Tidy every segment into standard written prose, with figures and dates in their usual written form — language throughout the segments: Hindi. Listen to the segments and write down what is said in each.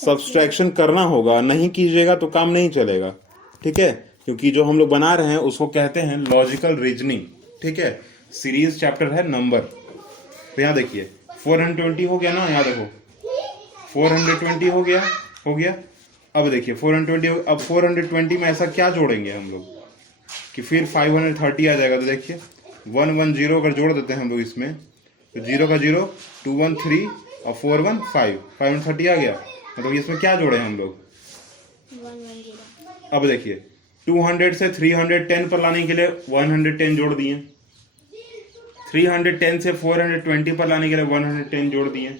सब्सट्रैक्शन करना होगा, नहीं कीजिएगा तो काम नहीं चलेगा। ठीक है, क्योंकि जो हम लोग बना रहे हैं उसको कहते हैं लॉजिकल रीजनिंग। ठीक है, सीरीज चैप्टर है नंबर। तो यहाँ देखिए 420 हो गया ना, यहाँ देखो 420 हो गया। अब देखिए 420, अब 420 में ऐसा क्या जोड़ेंगे हम लोग कि फिर 530 आ जाएगा। तो देखिए 110 अगर जोड़ देते हैं हम लोग इसमें, तो 0 का 0, 213 और 415, 530 आ गया। मतलब इसमें क्या जोड़े हैं हम लोग। 110। अब देखिए 200 से 310 पर लाने के लिए 110 जोड़ दिए, 310 से 420 पर लाने के लिए 110 जोड़ दिए,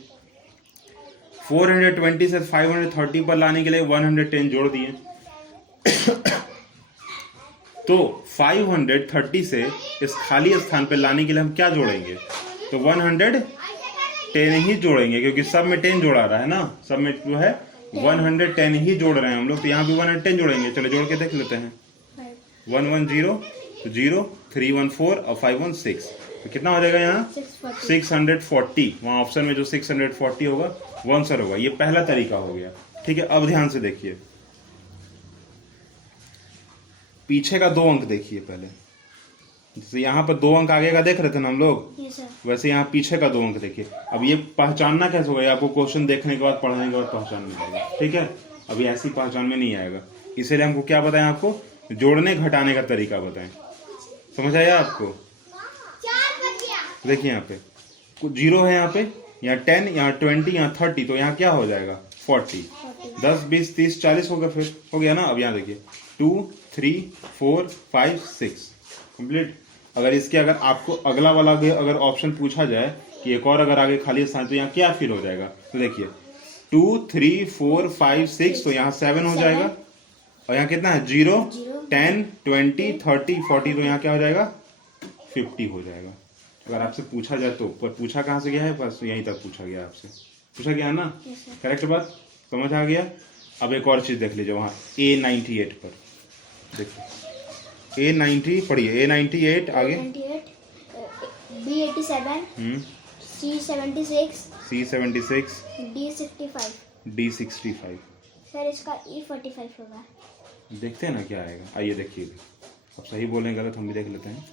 420 से 530 पर लाने के लिए 110 जोड़ दिए। तो 530 से इस खाली स्थान पर लाने के लिए हम क्या जोड़ेंगे, तो 110 ही जोड़ेंगे, क्योंकि सब में 10 जोड़ा रहा है ना, सब में जो है 110 ही जोड़ रहे हैं हम लोग। तो यहाँ भी 110 जोड़ेंगे। चलो जोड़ के देख लेते हैं। 110 तो 0, 314 और 516, तो कितना हो जाएगा यहाँ 640। वहाँ ऑप्शन में जो 640 होगा वो आंसर होगा। ये पहला तरीका हो गया। ठीक है, अब ध्यान से देखिए, पीछे का 2 अंक देखिए पहले। जैसे यहाँ पर 2 अंक आगे का देख रहे थे ना हम लोग, वैसे यहाँ पीछे का 2 अंक देखिए। अब ये पहचानना कैसे होगा, ये आपको क्वेश्चन देखने के बाद, पढ़ने के बाद पहचान में आएगा। ठीक है, अभी ऐसी पहचान में नहीं आएगा। इसीलिए हमको क्या बताएं, आपको जोड़ने घटाने का तरीका बताएं। समझ आया आपको। देखिए यहाँ पे कुछ 0 है, यहाँ पे यहाँ 10, यहाँ 20, यहाँ 30, तो यहाँ क्या हो जाएगा 40। 10, 20, 30, 40 होगा, फिर हो गया ना। अब यहाँ देखिए 2, 3, 4, 5, 6 कंप्लीट। अगर इसके अगर आपको अगला वाला भी अगर ऑप्शन पूछा जाए कि एक और अगर आगे खाली स्थान, तो यहाँ क्या फिर हो जाएगा। तो देखिए 2, 3, 4, 5, 6, तो यहाँ 7 हो जाएगा। और यहाँ कितना है 0, 10, 20, 30, 40, तो यहाँ क्या हो जाएगा 50 हो जाएगा। अगर आपसे पूछा जाए तो, पर पूछा कहाँ से गया है, बस यहीं तक पूछा गया, आपसे पूछा गया ना। करेक्ट बात समझ आ गया। अब एक और चीज देख लीजिए, वहाँ A98 पर देखिए, A90 पढ़िए, A98 आगे B87, C76, C76, D65। D65। Sir इसका E45 होगा। देखते हैं ना क्या आएगा। आइए देखिए, अब सही बोलें गलत हम भी देख लेते हैं।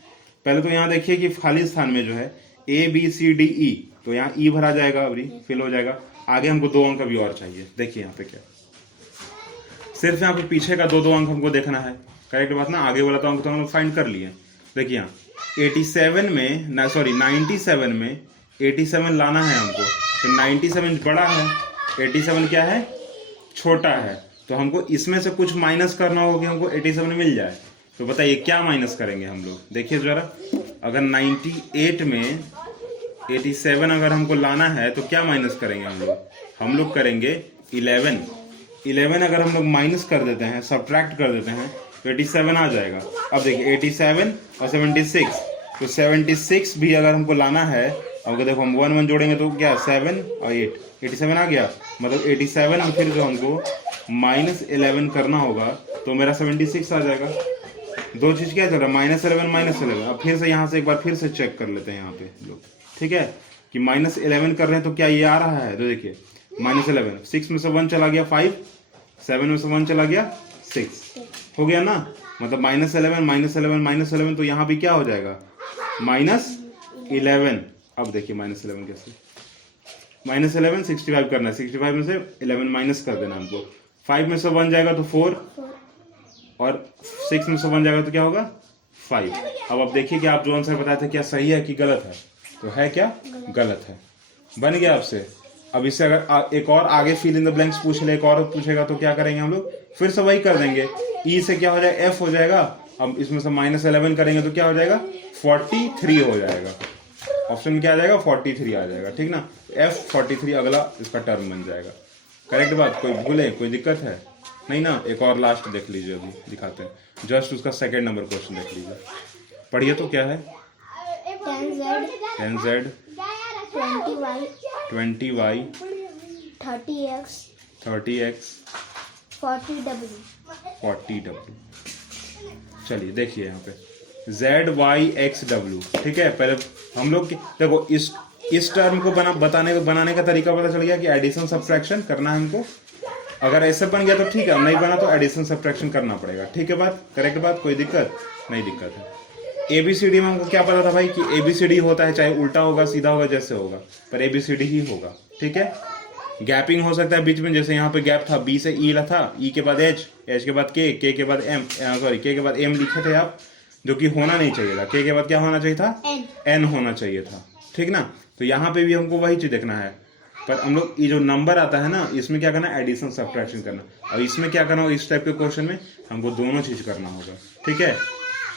पहले तो यहाँ देखिए कि खाली स्थान में जो है ABCDE, तो यहाँ E भरा जाएगा, अभी फिल हो जाएगा। आगे हमको 2 अंक अभी और चाहिए। देखिए यहाँ पे क्या, सिर्फ यहाँ पे पीछे का 2 अंक हमको देखना है। करेक्ट बात ना। आगे वाला तो अंक तो हम फाइंड कर लिए। देखिए यहाँ 87 में ना, सॉरी 97 में 87 लाना है हमको। तो 97 बड़ा है, 87 क्या है छोटा है। तो हमको इसमें से कुछ माइनस करना होगा कि हमको 87 मिल जाए। तो बताइए क्या माइनस करेंगे हम लोग। देखिए जरा, अगर 98 में 87 अगर हमको लाना है तो क्या माइनस करेंगे हम लोग करेंगे 11 अगर हम लोग माइनस कर देते हैं, सब्ट्रैक्ट कर देते हैं, तो 87 आ जाएगा। अब देखिए 87 और 76, तो 76 भी अगर हमको लाना है, हमको देखो हम 1 1 जोड़ेंगे तो क्या 7 और 8, 87 आ गया। मतलब 87 में फिर जो हमको -11 करना होगा, तो मेरा 76 आ जाएगा। 2 चीज क्या चल रहा है, -11। अब फिर से यहाँ से एक बार फिर से चेक कर लेते हैं यहाँ पे लोग। ठीक है, कि -11 कर रहे हैं तो क्या ये आ रहा है। तो देखिए -11, 6 में से 1 चला गया 5, 7 में से 1 चला गया 6, हो गया ना। मतलब -11, तो यहाँ भी क्या हो जाएगा -11। अब देखिए -11 कैसे, -11 65 करना है, 65 में से 11 माइनस कर देना हमको। 5 में से 1 जाएगा तो 4, और 6 में से 1 जाएगा तो क्या होगा 5। अब आप देखिए कि आप जो आंसर बताए थे क्या सही है कि गलत है। तो है क्या गलत है। बन गया आपसे। अब इससे अगर एक और आगे फिल इन द ब्लैंक्स पूछ ले, एक और पूछेगा तो क्या करेंगे हम लोग, फिर से वही कर देंगे। ई से क्या हो जाएगा F हो जाएगा। अब इसमें से -11 करेंगे तो क्या हो जाएगा 43 हो जाएगा। ऑप्शन में क्या आ जाएगा 43 आ जाएगा। ठीक ना, F43 अगला इसका टर्म बन जाएगा। करेक्ट बात। कोई भूले, कोई दिक्कत है नहीं ना। एक और लास्ट देख लीजिए, अभी दिखाते हैं। जस्ट उसका 2nd नंबर क्वेश्चन देख लीजिए, पढ़िए तो क्या है। 10Z 20Y 30X 40W। चलिए देखिए यहाँ पे ZYXW। ठीक है, पहले हम लोग देखो इस टर्म को बनाने का तरीका पता चल गया कि एडिशन सब्ट्रैक्शन करना है हमको। अगर ऐसे बन गया तो ठीक है, नहीं बना तो एडिशन सब्ट्रैक्शन करना पड़ेगा। ठीक है बात, करेक्ट बात, कोई दिक्कत नहीं? दिक्कत है। एबीसीडी में हमको क्या पता था भाई कि एबीसीडी होता है, चाहे उल्टा होगा सीधा होगा जैसे होगा, पर एबीसीडी ही होगा। ठीक है, गैपिंग हो सकता है बीच में, जैसे यहाँ पे गैप था, बी से ई था, ई के बाद एच, एच के बाद के के बाद एम, सॉरी के बाद एम लिखे थे आप, जो कि होना नहीं चाहिए था। के बाद क्या होना चाहिए था? एन होना चाहिए था। ठीक ना, तो यहाँ पे भी हमको वही चीज देखना है। पर हम लोग ये जो नंबर आता है ना, इसमें क्या करना है? एडिशन सब्ट्रैक्शन करना। और इसमें क्या करना होगा? इस टाइप के क्वेश्चन में हमको दोनों चीज करना होगा। ठीक है,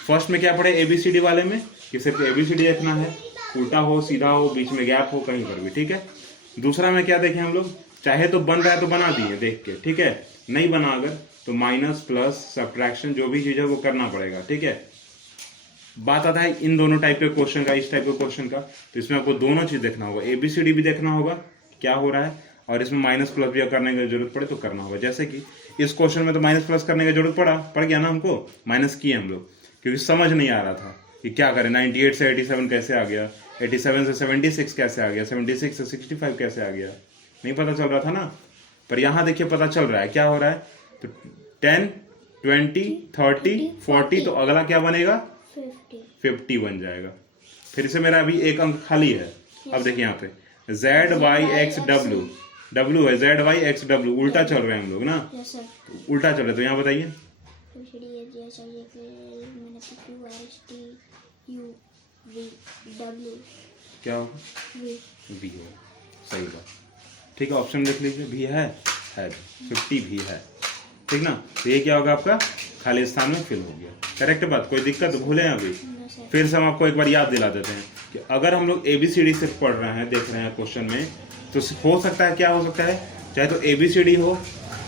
फर्स्ट में क्या पढ़े एबीसीडी वाले में कि सिर्फ एबीसीडी देखना है, उल्टा हो सीधा हो बीच में गैप हो कहीं पर भी। ठीक है, दूसरा में क्या देखें हम लोग, चाहे तो बन रहा है तो बना दिए देख के। ठीक है, नहीं बना अगर तो माइनस प्लस सब्ट्रैक्शन जो भी चीज है वो करना पड़ेगा। ठीक है, बात आता है इन दोनों टाइप के क्वेश्चन का, इस टाइप के क्वेश्चन का, तो इसमें आपको दोनों चीज देखना होगा, एबीसीडी भी देखना होगा क्या हो रहा है, और इसमें माइनस प्लस भी करने की जरूरत पड़े तो करना होगा। जैसे कि इस क्वेश्चन में तो माइनस प्लस करने की जरूरत पड़ गया ना, हमको माइनस किए हम लोग, क्योंकि समझ नहीं आ रहा था कि क्या करें। 98 से 87 कैसे आ गया, 87 से 76 कैसे आ गया, 76 से 65 कैसे आ गया, नहीं पता चल रहा था ना। पर यहाँ देखिए पता चल रहा है क्या हो रहा है। तो 10, 20, 30, 40, तो अगला क्या बनेगा? 50 बन जाएगा। फिर से मेरा अभी एक अंक खाली है। अब देखिए यहाँ पे ZYXW, W है, ZYXW, उल्टा चल रहे हैं हम लोग ना, उल्टा चल रहे। तो यहाँ बताइए क्या होगा? V होगा, सही बात। ठीक है, ऑप्शन देख लीजिए, भी है 50 भी है। ठीक ना, तो ये क्या होगा आपका? खाली स्थान में फिल हो गया। करेक्ट बात, कोई दिक्कत भूले हैं अभी? फिर से हम आपको एक बार याद दिला देते हैं कि अगर हम लोग एबीसीडी से पढ़ रहे हैं, देख रहे हैं क्वेश्चन में, तो हो सकता है क्या हो सकता है, चाहे तो एबीसीडी हो,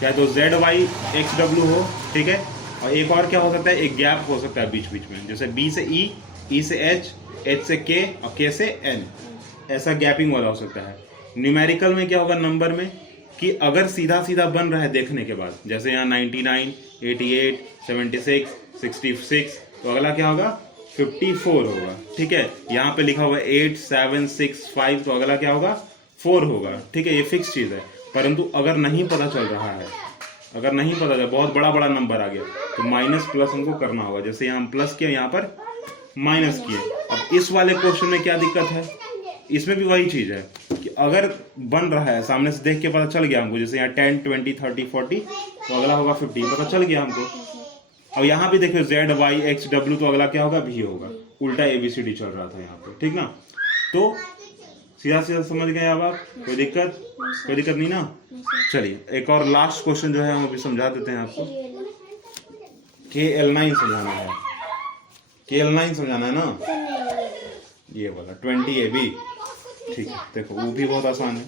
चाहे तो ZYXW हो। ठीक है, और एक और क्या हो सकता है, एक गैप हो सकता है बीच बीच में, जैसे बी से ई, ई से एच, एच से के और के से एन, ऐसा गैपिंग वाला हो सकता है। न्यूमेरिकल में क्या होगा नंबर में, कि अगर सीधा सीधा बन रहा है देखने के बाद, जैसे यहाँ 99, 88, 76, 66, तो अगला क्या होगा? 54 होगा। ठीक है, यहाँ पे लिखा हुआ है 8, 7, 6, 5, तो अगला क्या होगा? 4 होगा। ठीक है, ये फिक्स चीज है। परंतु अगर नहीं पता चल रहा है, अगर नहीं पता चल, बहुत बड़ा बड़ा नंबर आ गया, तो माइनस प्लस हमको करना होगा। जैसे यहाँ प्लस किया, यहाँ पर माइनस किए। अब इस वाले क्वेश्चन में क्या दिक्कत है, इसमें भी वही चीज है कि अगर बन रहा है सामने से देख के पता चल गया हमको, जैसे यहाँ 10, 20, 30, 40, तो अगला होगा 50, पता चल गया हमको। अब यहाँ भी देखो ZYXW, तो अगला क्या होगा? भी होगा। उल्टा एबीसीडी चल रहा था यहाँ पे। ठीक ना, तो सीधा सीधा समझ गए अब आप? कोई दिक्कत? कोई दिक्कत नहीं ना? चलिए एक और लास्ट क्वेश्चन जो है हम अभी समझा देते हैं आपको। KL9 समझाना है, KL9 समझाना है ना, ये वाला 20AB। ठीक है, देखो वो भी बहुत आसान है।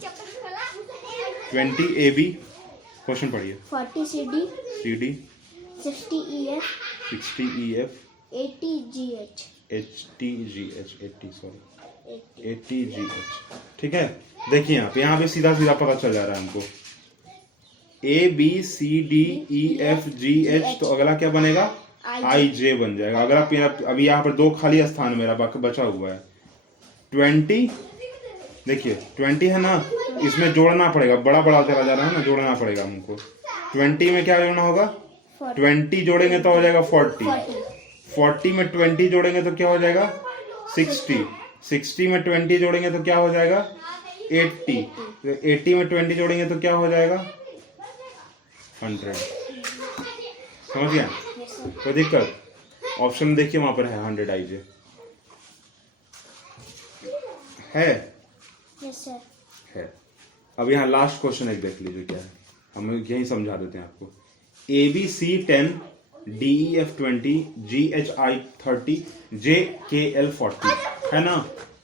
20AB क्वेश्चन पढ़िए। 40 CD, 60 EF, 60 EF, 80 GH, 80 GH। ठीक है, देखिए यहाँ पे सीधा सीधा पता चल जा रहा है हमको। ABCDEFGH, तो अगला क्या बनेगा? IJ बन जाएगा। अगला अभी यहाँ पर 2 खाली स्थान मेरा बचा हुआ है। 20, देखिए 20 है ना, इसमें जोड़ना पड़ेगा, बड़ा बड़ा चला जा रहा है ना, जोड़ना पड़ेगा हमको। 20 में क्या जोड़ना होगा? 20 जोड़ेंगे तो हो जाएगा 40, 40 में 20 जोड़ेंगे तो क्या हो जाएगा? 60, 60 में 20 जोड़ेंगे तो क्या हो जाएगा? 80, 80 में 20 जोड़ेंगे तो क्या हो जाएगा? 100। समझ गया? कोई दिक्कत? ऑप्शन देखिए वहां पर है 100 IJ है। यस सर है। अब यहाँ लास्ट क्वेश्चन एक देख लीजिए क्या है, हम यही समझा देते हैं आपको। ABC 10, DEF 20, GHI 30, JKL 40 है ना।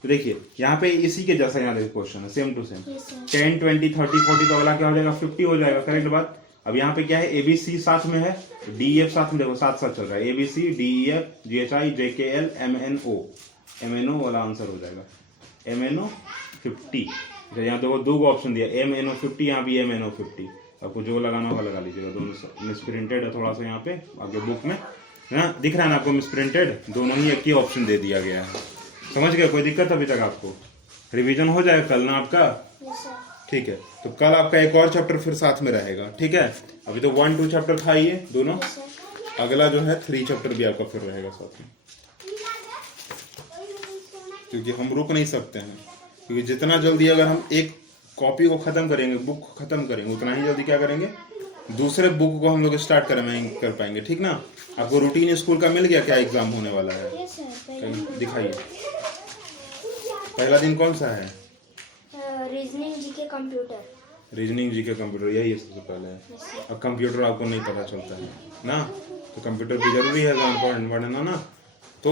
तो देखिए यहाँ पे इसी के जैसा यहाँ देखिए क्वेश्चन है, सेम टू सेम। 10, 20, 30, 40, तो अगला क्या हो जाएगा? 50 हो जाएगा। करेक्ट बात। अब यहाँ पे क्या है? ABC साथ में है, DEF साथ में, देखो साथ साथ चल रहा है। ABC, DEF, GHI, JKL, MNO वाला आंसर हो जाएगा MNO 50। यहाँ देखो 2 ऑप्शन दिया, MNO 50, यहाँ भी MNO 50। आपको जो लगाना होगा लगा लीजिएगा। दोनों मिसप्रिंटेड है थोड़ा सा यहाँ पे आगे बुक में ना, दिख रहा है ना आपको मिसप्रिंटेड, दोनों ही एक ही ऑप्शन दे दिया गया है। समझ गए? कोई दिक्कत अभी तक आपको? रिवीजन हो जाएगा कल ना आपका? Yes sir. ठीक है, तो कल आपका एक और चैप्टर फिर साथ में रहेगा, ठीक है। अभी तो 1 2 चैप्टर था ये दोनों, Yes, sir. अगला जो है 3 चैप्टर भी आपका फिर रहेगा साथ में, क्योंकि हम रुक नहीं सकते हैं, क्योंकि जितना जल्दी अगर हम एक कॉपी को खत्म करेंगे, बुक को खत्म करेंगे, उतना ही जल्दी क्या करेंगे, दूसरे बुक को हम लोग स्टार्ट कर पाएंगे, ठीक ना। आपको रूटीन स्कूल का मिल गया, क्या एग्जाम होने वाला है, Yes, sir. कहीं दिखाइए। पहला दिन कौन सा है? Reasoning GK computer. रीजनिंग जी के कंप्यूटर, यही है सबसे पहले है। Yes, sir. अब कंप्यूटर आपको नहीं पता चलता है ना, तो कंप्यूटर भी जरूरी है पढ़ना ना। तो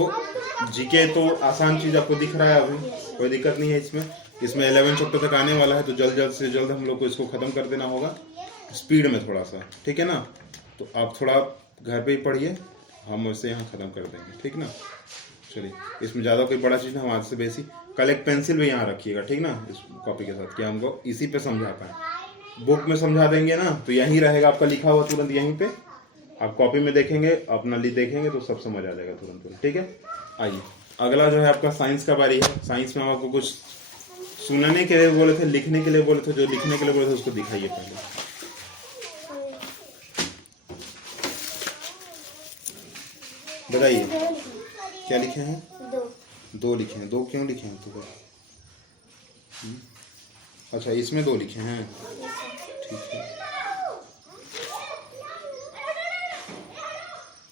जीके तो आसान चीज आपको दिख रहा है अभी, कोई दिक्कत नहीं है इसमें। इसमें 11 चैप्टर तक आने वाला है, तो जल्द से जल्द हम लोग को इसको खत्म कर देना होगा, स्पीड में थोड़ा सा, ठीक है ना। तो आप थोड़ा घर पे ही पढ़िए, हम उससे यहाँ खत्म कर देंगे, ठीक ना। चलिए, इसमें ज़्यादा कोई बड़ा चीज़ ना, हम आज से बेसिक। कल एक पेंसिल भी यहाँ रखिएगा, ठीक ना, इस कॉपी के साथ, कि हमको इसी पे समझा पाए। बुक में समझा देंगे ना तो यहीं रहेगा आपका लिखा हुआ तुरंत यहीं पे, आप कॉपी में देखेंगे, अपना देखेंगे तो सब समझ आ जाएगा तुरंत, ठीक है। आइए, अगला जो है आपका साइंस का बारी है। साइंस में हम आपको कुछ सुनने के लिए बोले थे, लिखने के लिए बोले थे, जो लिखने के लिए बोले थे उसको दिखाइए पहले। बताइए क्या लिखे हैं? 2 लिखे हैं। 2 क्यों लिखे हैं तो? अच्छा, इसमें 2 लिखे हैं, ठीक है।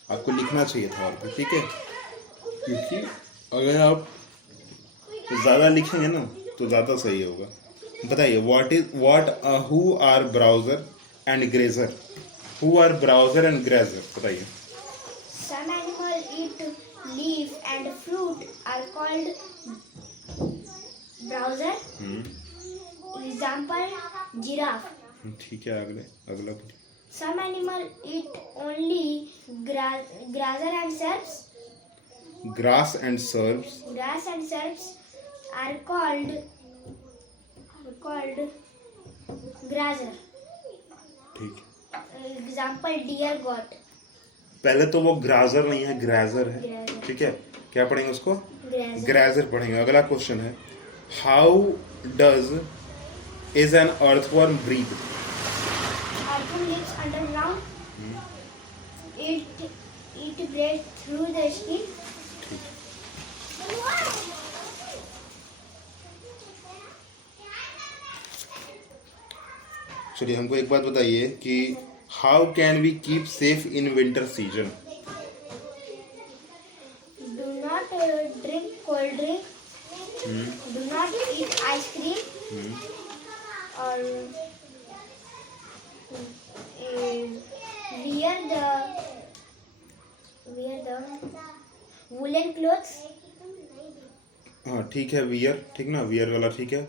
आपको लिखना चाहिए था और भी, ठीक है, क्योंकि अगर आप ज्यादा लिखेंगे ना तो ज्यादा सही होगा। बताइए, who are browser and grazer? Who are browser and grazer? बताइए। Some animals eat leaf and fruit are called browser. Example, giraffe. ठीक है, अगला बोलिए। Some animals eat only grass and serbs. Grass and serbs. Grass and serbs are called grazer. ठीक है। Example, deer, goat. पहले तो वो ग्राजर नहीं है, ग्रेजर है, Grazer. ठीक है। क्या पढ़ेंगे उसको? Grazer. ग्रेजर पढ़ेंगे। अगला क्वेश्चन है, how is an earthworm breathe? Earthworm lives underground. It breathes through the skin. चलिए, हमको एक बात बताइए कि how can we keep safe in winter season? Do not drink cold drink. Do not eat ice cream. Or wear the woolen clothes. हाँ, ठीक है, वियर, ठीक ना, वियर वाला ठीक है,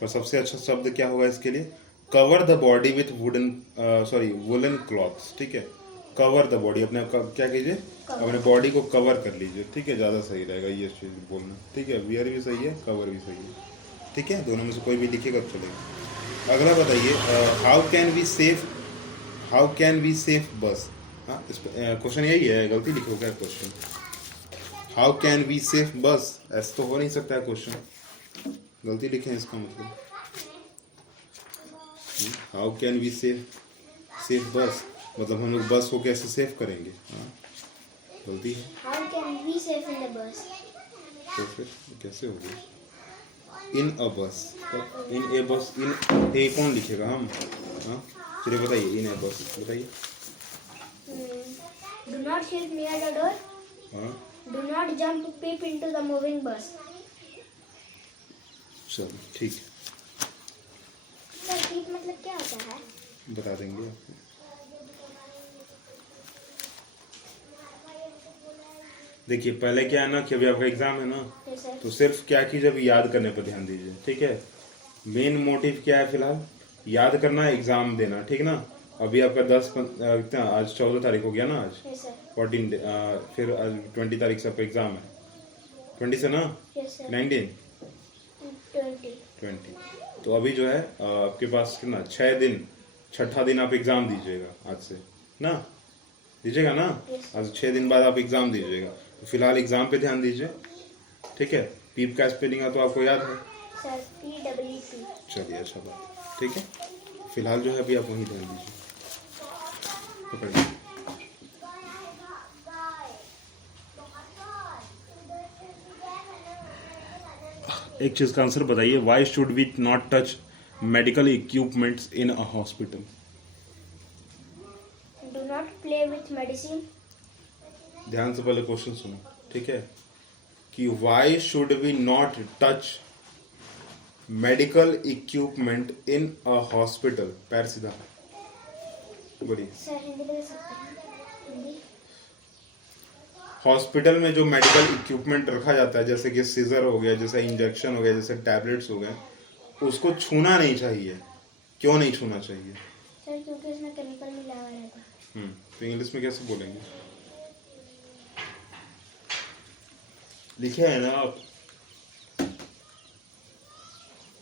पर सबसे अच्छा शब्द क्या होगा इसके लिए? Cover the body with woollen clothes, ठीक है। कवर द बॉडी, अपने क्या कीजिए, अपने बॉडी को कवर कर लीजिए, ठीक है, ज़्यादा सही रहेगा ये चीज़ बोलना, ठीक है। वियर भी सही है, कवर भी सही है, ठीक है, दोनों में से कोई भी लिखेगा तो चलेगा। अगला बताइए, हाउ कैन वी सेफ बस? हाँ, क्वेश्चन यही है, गलती लिखो क्या question? How can we safe बस, ऐसा तो हो नहीं सकता है क्वेश्चन, गलती लिखे हैं इसका मतलब। हाउ कैन वी सेफ बस, मतलब हम लोग बस को कैसे सेफ करेंगे? हाँ, गलती है। How can we save in the bus? तो फिर कैसे हो गया? इन अ बस, इन ए बस, इन ए कौन लिखेगा हम? हाँ, चलिए बताइए, इन ए बस बताइए। Do not sit near the door. हाँ, Do not jump peep into the moving bus. चलो ठीक है, सर peep मतलब क्या होता है? बता देंगे आपको। देखिए, पहले क्या है ना कि अभी आपका एग्जाम है ना, Yes, sir. तो सिर्फ क्या कीजिए, अभी याद करने पर ध्यान दीजिए, ठीक है। मेन मोटिव क्या है फिलहाल? याद करना, एग्जाम देना, ठीक ना। अभी आपका 10 आज 14 तारीख हो गया ना, आज Yes, sir. 14 फिर आज 20 तारीख से आपका एग्जाम है, 20 से ना, Yes, sir. 19 20। तो अभी जो है आपके पास कितना, 6 दिन, छठा दिन आप एग्जाम दीजिएगा आज से ना, दीजिएगा ना। Yes. आज 6 दिन बाद आप एग्जाम दीजिएगा, तो फिलहाल एग्जाम पे ध्यान दीजिए, ठीक है। पीप का स्पेलिंग है तो आपको याद है? Sir, PWP. चलिए, अच्छा बात। ठीक है, फिलहाल जो है अभी आप वहीं ध्यान दीजिए। पकड़िए। एक चीज का आंसर बताइए, why should we not touch medical equipments in a hospital? Do not play with medicine. ध्यान से पहले क्वेश्चन सुनो, ठीक है, कि why should we not touch medical equipment in a hospital. पैर सीधा, बोलिए। सर हिंदी में सकते हैं? हिंदी हॉस्पिटल में जो मेडिकल इक्विपमेंट रखा जाता है, जैसे कि सीजर हो गया, जैसे इंजेक्शन हो गया, जैसे टैबलेट्स हो गए, उसको छूना नहीं चाहिए। क्यों नहीं छूना चाहिए? सर क्योंकि इसमें केमिकल मिला हुआ रहता है। तो इंग्लिश में कैसे बोलेंगे? लिखे है ना आप,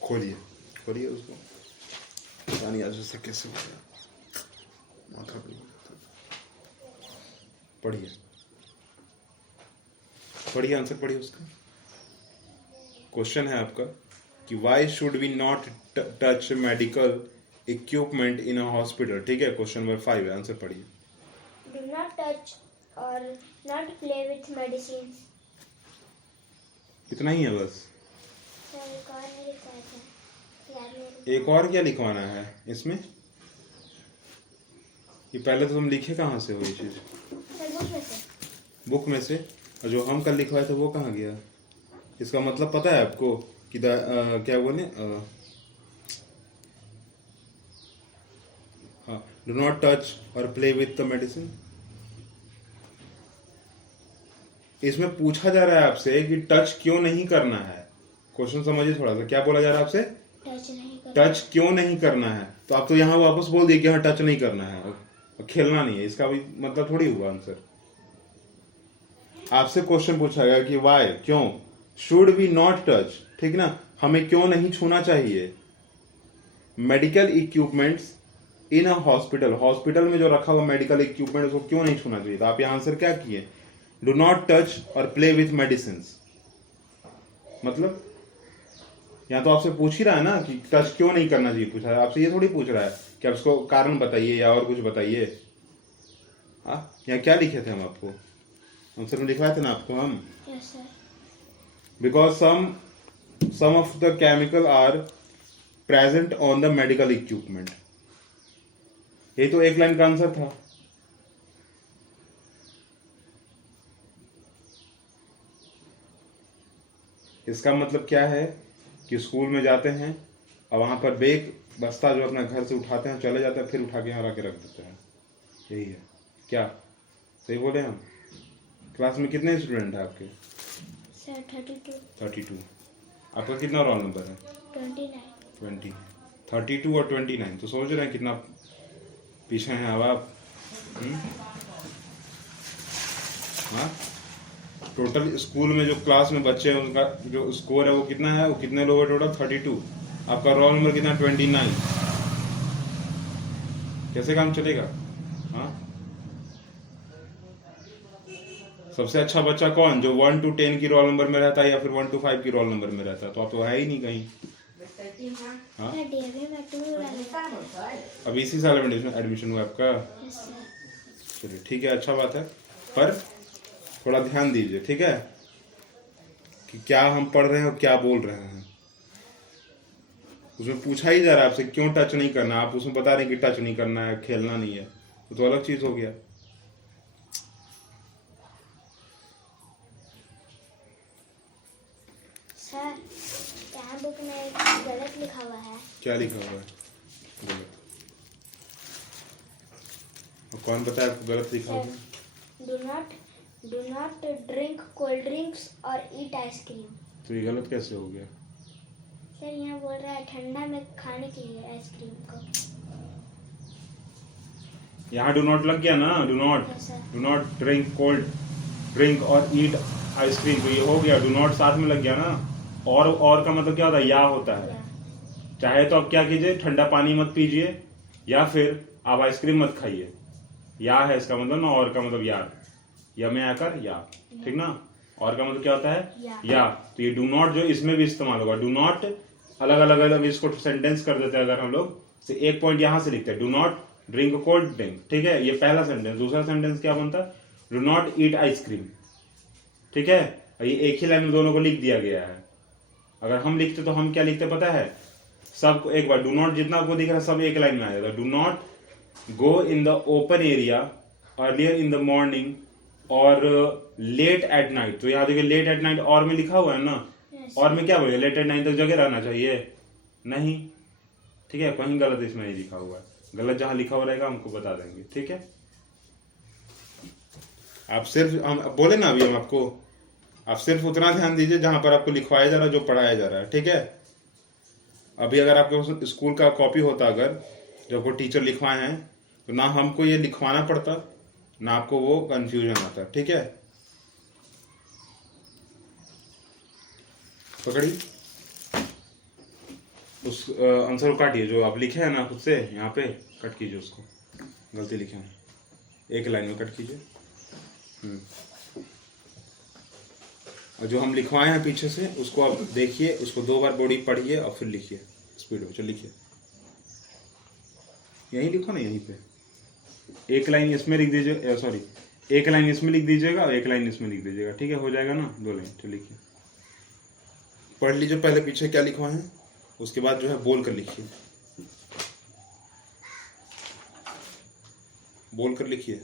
खोलिए खोलिए उसको। पता नहीं आज उससे कैसे हो गया, माथा पढ़िए पढ़िए, आंसर पढ़िए उसका। क्वेश्चन है आपका कि why should we not touch medical equipment in a hospital, ठीक है, क्वेश्चन नंबर 5 है, आंसर पढ़िए। Do not touch or not play with medicines. इतना ही है बस। सर एक और नहीं लिखा था, याद नहीं। एक और क्या लिखवाना है इसमें? ये पहले तो तुम लिखे कहाँ से हो ये चीज? सर बुक में से। बुक में से? और जो हम कल लिखवाए थे वो कहाँ गया? इसका मतलब पता है आपको कि क्या बोले, हाँ, डू नॉट टच और प्ले विथ द मेडिसिन। इसमें पूछा जा रहा है आपसे कि टच क्यों नहीं करना है। क्वेश्चन समझिए थोड़ा सा, क्या बोला जा रहा है आपसे? टच नहीं कर। टच क्यों नहीं करना है? तो आप तो यहाँ वापस बोल दिए कि हाँ टच नहीं करना है और खेलना नहीं है, इसका भी मतलब थोड़ी हुआ आंसर। आपसे क्वेश्चन पूछा गया कि वाई, क्यों, शुड वी नॉट टच, ठीक ना, हमें क्यों नहीं छूना चाहिए medical equipments in a hospital. Hospital में जो रखा हुआ मेडिकल इक्विपमेंट उसको क्यों नहीं छूना चाहिए? तो आप यहाँ आंसर क्या किए? डू नॉट टच और प्ले विथ मेडिसिन। मतलब यहाँ तो आपसे पूछ ही रहा है ना कि टच क्यों नहीं करना चाहिए, पूछा है आपसे, ये थोड़ी पूछ रहा है कि आप उसको कारण बताइए या और कुछ बताइए। हाँ, यहाँ क्या लिखे थे हम आपको? आंसर में लिखवाए थे ना आपको हम, yes sir. Because some of the chemical are present on the medical equipment. यही तो एक लाइन का आंसर था। इसका मतलब क्या है कि स्कूल में जाते हैं और वहां पर बैग बस्ता जो अपना घर से उठाते हैं, चले जाते हैं, फिर उठा के यहाँ ला के रख देते हैं। यही है क्या? सही बोले हम? क्लास में कितने स्टूडेंट हैं आपके? सर 32। आपका कितना रोल नंबर है? 29। 32 और 29, तो सोच रहे हैं कितना पीछे हैं अब आप। हाँ, टोटल स्कूल में जो क्लास में बच्चे हैं उनका जो स्कोर है वो कितना है? वो कितने लोग हैं टोटल? 32। आपका रोल नंबर कितना? 29। कैसे काम चलेगा? हाँ, सबसे अच्छा बच्चा कौन? जो 1 to 10 की रोल नंबर में रहता है या फिर 1 to 5 की रोल नंबर में रहता है? तो आप तो है ही नहीं कहीं। हाँ, सर डीएवी में 2 रहता है। अब इसी साल में एडमिशन हुआ आपका? Yes sir. चलिए ठीक है, अच्छा बात है, पर थोड़ा ध्यान दीजिए, ठीक है, कि क्या हम पढ़ रहे हैं और क्या बोल रहे हैं। उसमें पूछा ही जा रहा है आपसे क्यों टच नहीं करना, आप उसमें बता रहे हैं कि टच नहीं करना है, खेलना नहीं है, तो अलग चीज हो गया। सर यहाँ बुक में गलत लिखा हुआ है। क्या लिखा हुआ है गलत? और कौन बताया आपको गलत लिखा हुआ है? Do not drink cold drinks और ईट आइसक्रीम। तो ये गलत कैसे हो गया? सर यहाँ बोल रहा है ठंडा में खाने के लिए आइसक्रीम को। यहाँ डू नॉट लग गया ना, Yes, sir. Do not drink cold drink और ईट आइसक्रीम, तो ये हो गया, डू नॉट साथ में लग गया ना। और का मतलब क्या होता है? या होता है। चाहे तो आप क्या कीजिए, ठंडा पानी मत पीजिए या फिर आप आइसक्रीम मत खाइए। या है इसका मतलब ना, और का मतलब यार, या में आकर या, ठीक ना। और का मतलब क्या होता है? या। या, तो ये डू नॉट जो इसमें भी इस्तेमाल होगा, डू नॉट अलग अलग अलग इसको सेंटेंस कर देते हैं अगर हम लोग, से एक पॉइंट यहां से लिखते हैं, do not drink cold drink, ठीक है, ये पहला सेंटेंस। दूसरा सेंटेंस क्या बनता है, डू नॉट ईट आइसक्रीम, ठीक है। ये एक ही लाइन में दोनों को लिख दिया गया है। अगर हम लिखते तो हम क्या लिखते पता है, सब एक बार, डू नॉट जितना आपको दिख रहा है सब एक लाइन में आ जाएगा। Do not go in the open area earlier in the morning और लेट एट नाइट। तो यहाँ देखिए लेट एट नाइट और में लिखा हुआ है ना, और में क्या बोले, लेट एट नाइट तक जगह रहना चाहिए, नहीं, ठीक है, कहीं गलत इसमें नहीं लिखा हुआ है। गलत जहां लिखा हुआ रहेगा हमको बता देंगे, ठीक है। आप सिर्फ, हम बोले ना अभी हम आपको, आप सिर्फ उतना ध्यान दीजिए जहां पर आपको लिखवाया जा रहा है, जो पढ़ाया जा रहा है, ठीक है। अभी अगर आपके स्कूल का कॉपी होता, अगर जो को टीचर लिखवाए हैं, तो ना हमको ये लिखवाना पड़ता, ना आपको वो कंफ्यूजन आता, ठीक है। पकड़ी उस आंसर को काटिए जो आप लिखे हैं ना खुद से, यहाँ पे कट कीजिए उसको, गलती लिखे हैं, एक लाइन में कट कीजिए। और जो हम लिखवाए हैं पीछे से उसको आप देखिए, उसको 2 बार बॉडी पढ़िए और फिर लिखिए स्पीड में, चलो लिखिए, यहीं लिखो ना, यहीं पे एक लाइन इसमें लिख दीजिए, सॉरी एक लाइन इसमें लिख दीजिएगा और एक लाइन इसमें लिख दीजिएगा, ठीक है, हो जाएगा ना 2 लाइन। चलो लिखिए, पढ़ लीजिए पहले पीछे क्या लिखवाए हैं, उसके बाद जो है बोल कर लिखिए, बोल कर लिखिए।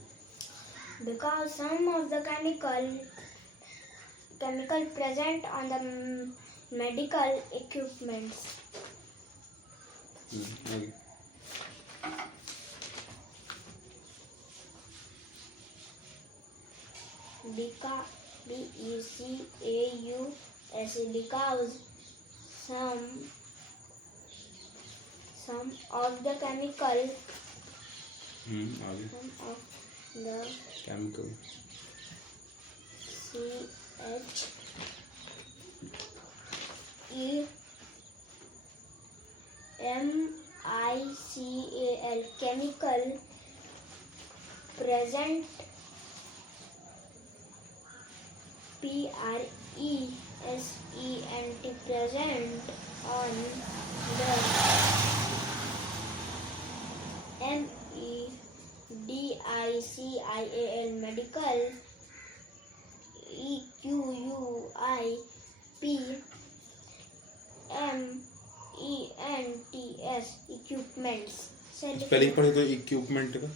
Because some of the chemical present on the medical equipments. आगे। Because some of the chemical आगे। some of the chemical CHEMICAL chemical present PRESENT present on the MEDICAL medical EQUIPMENTS equipments. Spelling पढ़े तो इक्विपमेंट का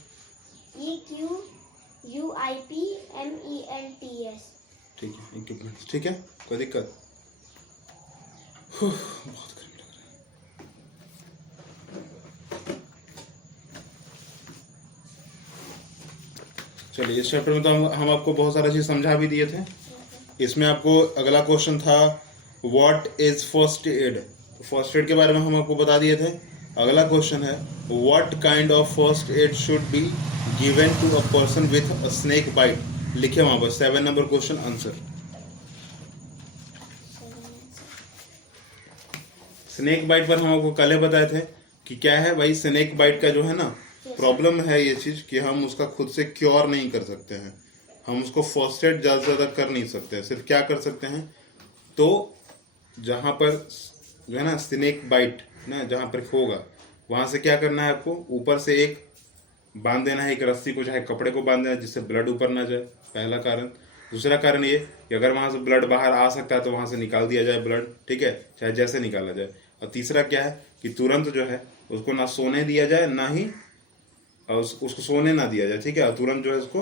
EQUIPMENTS. ठीक है, इक्विपमेंट, ठीक है, कोई दिक्कत। बहुत गर्मी लग रहा है। चलिए, इस चैप्टर में तो हम आपको बहुत सारा चीज समझा भी दिए थे। इसमें आपको अगला क्वेश्चन था what is first aid. First aid के बारे में हम आपको बता दिए थे। अगला क्वेश्चन है what kind of first aid should be given to a person with a snake bite. लिखे वहां पर 7 number question answer. Snake bite पर हम आपको कल बताए थे कि क्या है भाई, स्नेक बाइट का जो है ना प्रॉब्लम है ये चीज कि हम उसका खुद से क्योर नहीं कर सकते हैं। हम उसको फर्स्ट एड ज्यादा से ज्यादा कर नहीं सकते। सिर्फ क्या कर सकते हैं, तो जहां पर जो है ना स्नेक बाइट ना जहां पर होगा वहां से क्या करना है आपको, ऊपर से एक बांध देना है, एक रस्सी को चाहे कपड़े को बांध देना है जिससे ब्लड ऊपर ना जाए, पहला कारण। दूसरा कारण ये कि अगर वहां से ब्लड बाहर आ सकता है तो वहां से निकाल दिया जाए ब्लड, ठीक है, चाहे जैसे निकाला जाए। और तीसरा क्या है कि तुरंत जो है उसको ना सोने दिया जाए, ना ही उसको सोने ना दिया जाए, ठीक है, तुरंत जो है उसको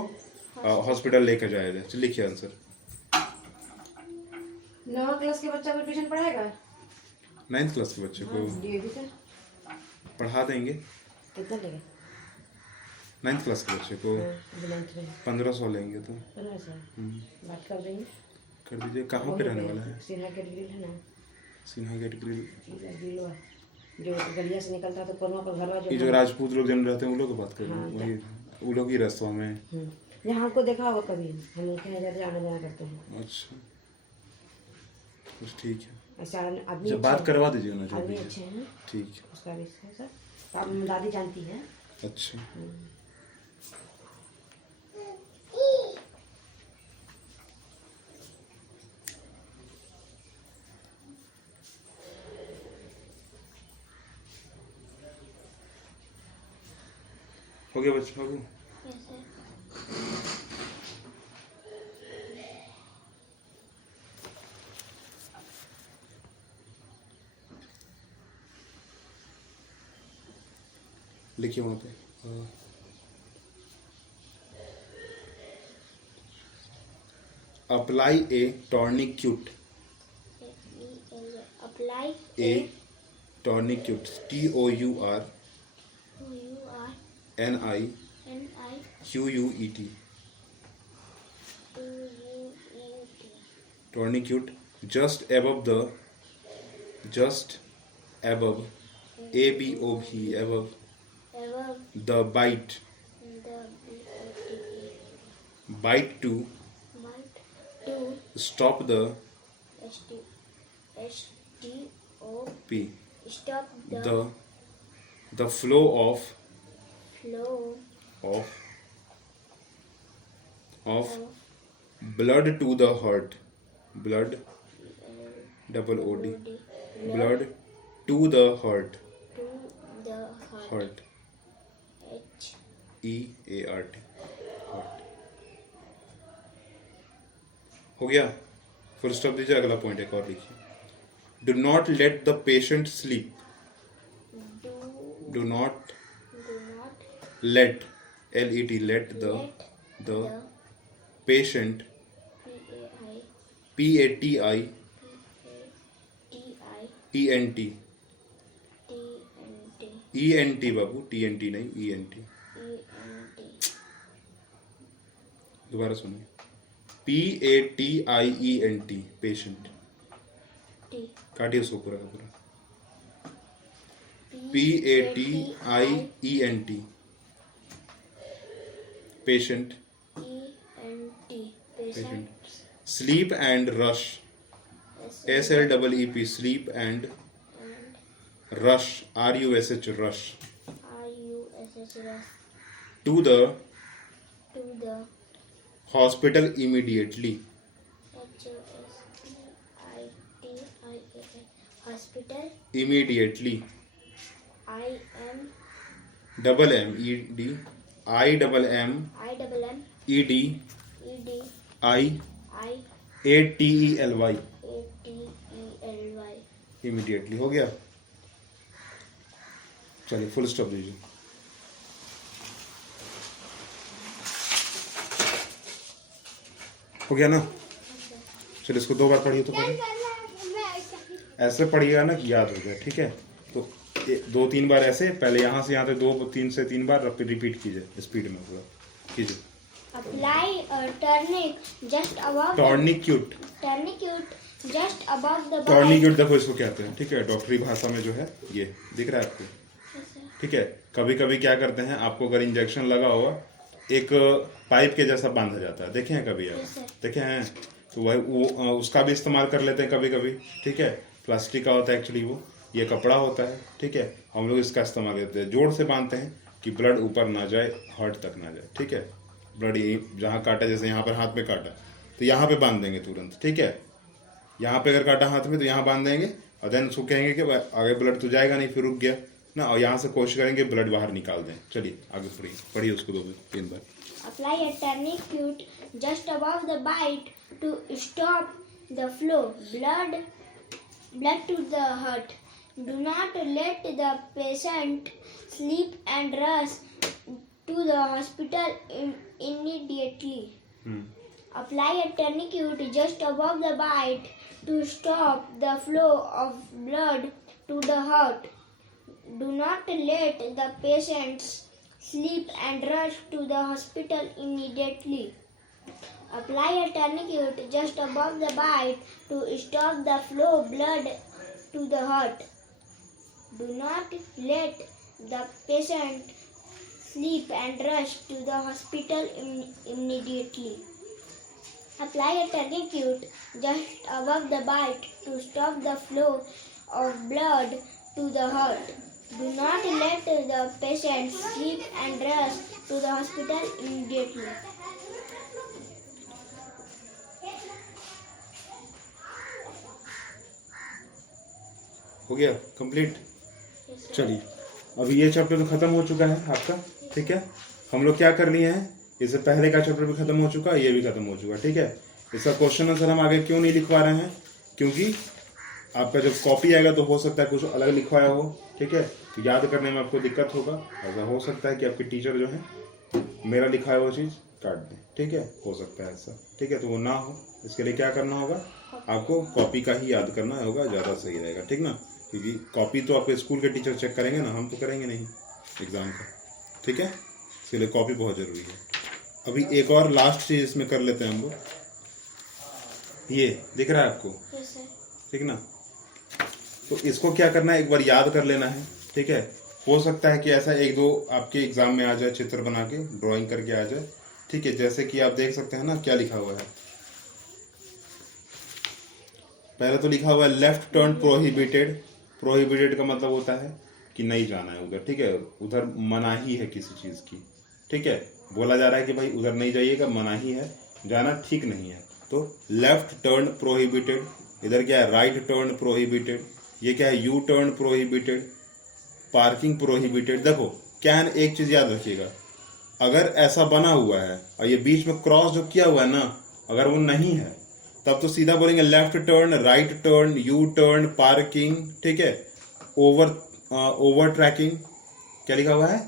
हॉस्पिटल लेकर जाया जाए। चलिए लिखिए आंसर। 9 क्लास के बच्चा को ट्यूशन पढ़ाएगा? 9th क्लास के बच्चे को पढ़ा देंगे। कितना लेगा? 9th क्लास के बच्चे को 1500 लेंगे तो 1500 बात कर देंगे, कर दीजिए। कहाँ पे रहने वाला है? सिन्हा गेट ग्रिल है ना, सिन्हा गेट ग्रिल, ग्रिलवा जो गलिया से निकलता तो कोनवा पर घरवा ये जो राजपूत लोग जन रहते हैं उन लोग की बात कर रहे हैं, वही वो लोग ही रास्ता में। यहाँ हमको देखा होगा कभी, हम लोग के यहाँ आना जाना करते हैं। अच्छा, कुछ ठीक है, ऐसा आदमी जब बात करवा दीजिए ना, जो आदमी भी है। अच्छे हैं, ठीक है, उसका भी है सर, आप दादी जानती है। अच्छा। हो गया बच्चा, हो गया। Yes, sir. लिखिए वहाँ पे। Apply a tourniquet, Apply a tourniquet, TOUR NI QUET, tourniquet just above the, just above, ABOV, above above the bite, the bite to bite to stop the STOP P, stop the flow of flow of blood to the heart, blood double OD, blood to the heart, to the heart EART, heart। हो गया, फुल स्टॉप दीजिए। अगला पॉइंट एक और लिखिए। Do not let the patient sleep, do do not not let, LET, let the the patient, PATI PATIENT, TNT ENT Babu, TNT नहीं, ENT। दोबारा सुनिए, PATIENT, पेशेंट, T काटिए उसको पूरा का पूरा। PATIENT, patient, ENT patient। patient sleep and rush, SLEEP, sleep and rush, RUSH, rush RUSH to the to the hospital immediately, HOSPITAL hospital immediately, IM double M ED, IMM ED ED IATELY, ATELY immediately. हो गया, चलिए फुल स्टॉप दीजिए। हो गया ना? चलिए इसको 2 बार पढ़िए तो पढ़िए, ऐसे पढ़िएगा ना कि याद हो जाए, ठीक है? तो 2-3 बार ऐसे, पहले यहाँ से यहाँ तक 2-3 से 3 बार रिपीट कीजिए, स्पीड में पूरा कीजिए। apply a टॉर्निक्यूट, tourniquet just above the bite टॉर्निक्यूट देखो इसको कहते हैं, ठीक है? डॉक्टरी भाषा में जो है ये दिख रहा है आपको, ठीक है? कभी कभी क्या करते हैं, आपको अगर इंजेक्शन लगा होगा, एक पाइप के जैसा बांधा जाता है, देखे हैं कभी आप? देखे हैं? तो वो उसका भी इस्तेमाल कर लेते हैं कभी कभी, ठीक है? प्लास्टिक का होता है एक्चुअली, वो ये कपड़ा होता है, ठीक है? हम लोग इसका इस्तेमाल करते हैं, जोड़ से बांधते हैं कि ब्लड ऊपर ना जाए, हार्ट तक ना जाए, ठीक है? ब्लड जहाँ काटा, जैसे यहाँ पर हाथ में काटा तो यहाँ पे बांध देंगे तुरंत, ठीक है? यहाँ पे अगर काटा हाथ में तो यहाँ बांध देंगे, और देन उसको कहेंगे कि आगे ब्लड तो जाएगा नहीं, फिर रुक गया ना, और यहाँ से कोशिश करेंगे ब्लड बाहर निकाल दें। चलिए आगे पढ़िए उसको 2-3 बार। apply a tourniquet just above the bite to stop the flow blood to the heart. Do not let the patient sleep and rush to the hospital immediately. Apply a tourniquet just above the bite to stop the flow of blood to the heart. Do not let the patients sleep and rush to the hospital immediately. Apply a tourniquet just above the bite to stop the flow of blood to the heart. Do not let the patient sleep and rush to the hospital immediately. Apply a tourniquet just above the bite to stop the flow of blood to the heart. Do not let the patient sleep and rush to the hospital immediately. हो गया कंप्लीट। चलिए अभी ये चैप्टर तो खत्म हो चुका है आपका, ठीक है? हम लोग क्या कर लिए हैं, इससे पहले का चैप्टर भी खत्म हो चुका, ये भी खत्म हो चुका, ठीक है। इसका क्वेश्चन आंसर हम आगे क्यों नहीं लिखवा रहे हैं, क्योंकि आपका जब कॉपी आएगा तो हो सकता है कुछ अलग लिखवाया हो, ठीक है। तो याद करने में आपको दिक्कत होगा, ऐसा हो सकता है कि आपके टीचर जो है मेरा लिखाया हुआ चीज़ काट दें, ठीक है, हो सकता है ऐसा, ठीक है। तो वो ना हो, इसके लिए क्या करना होगा, आपको कॉपी का ही याद करना होगा, ज़्यादा सही रहेगा, ठीक ना। क्योंकि कॉपी तो आपके स्कूल के टीचर चेक करेंगे ना, हम तो करेंगे नहीं एग्ज़ाम का, ठीक है। इसके लिए कॉपी बहुत ज़रूरी है। अभी एक और लास्ट चीज़ इसमें कर लेते हैं हम लोग, ये दिख रहा है आपको, Yes, sir. ठीक ना। तो इसको क्या करना है, एक बार याद कर लेना है, ठीक है। हो सकता है कि ऐसा एक दो आपके एग्जाम में आ जाए, चित्र बना के ड्राइंग करके आ जाए, ठीक है। जैसे कि आप देख सकते हैं ना, क्या लिखा हुआ है, पहले तो लिखा हुआ है लेफ्ट टर्न प्रोहिबिटेड। प्रोहिबिटेड का मतलब होता है कि नहीं जाना है उधर, ठीक है, उधर मनाही है किसी चीज की, ठीक है। बोला जा रहा है कि भाई उधर नहीं जाइएगा, मनाही है, जाना ठीक नहीं है। तो लेफ्ट टर्न प्रोहिबिटेड, इधर क्या है, राइट टर्न प्रोहिबिटेड, ये क्या है, U turn prohibited, parking prohibited. देखो क्या है, एक चीज याद रखिएगा, अगर ऐसा बना हुआ है और ये बीच में क्रॉस जो किया हुआ है ना, अगर वो नहीं है तब तो सीधा बोलेंगे left turn, right turn, U turn, parking, ठीक है, ओवर ट्रैकिंग, क्या लिखा हुआ है,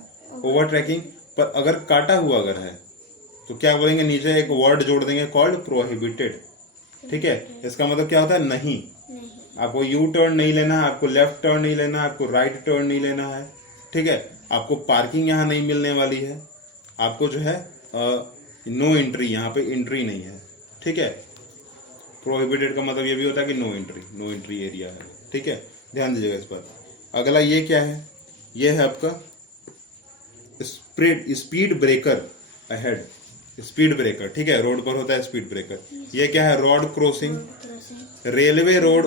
ओवर ट्रैकिंग। पर अगर काटा हुआ अगर है तो क्या बोलेंगे, नीचे एक वर्ड जोड़ देंगे कॉल्ड प्रोहिबिटेड, ठीक है। इसका मतलब क्या होता है, नहीं। आपको यू टर्न नहीं लेना है, आपको लेफ्ट टर्न नहीं लेना है, आपको राइट टर्न नहीं लेना है, ठीक है। आपको पार्किंग यहाँ नहीं मिलने वाली है, आपको जो है नो एंट्री, यहाँ पे एंट्री नहीं है, ठीक है। प्रोहिबिटेड का मतलब ये भी होता है कि नो एंट्री एरिया है, ठीक है, ध्यान दीजिएगा इस पर। अगला ये क्या है, ये है आपका speed breaker ahead, speed breaker, ठीक है, रोड पर होता है स्पीड ब्रेकर। ये क्या है, road crossing, railway road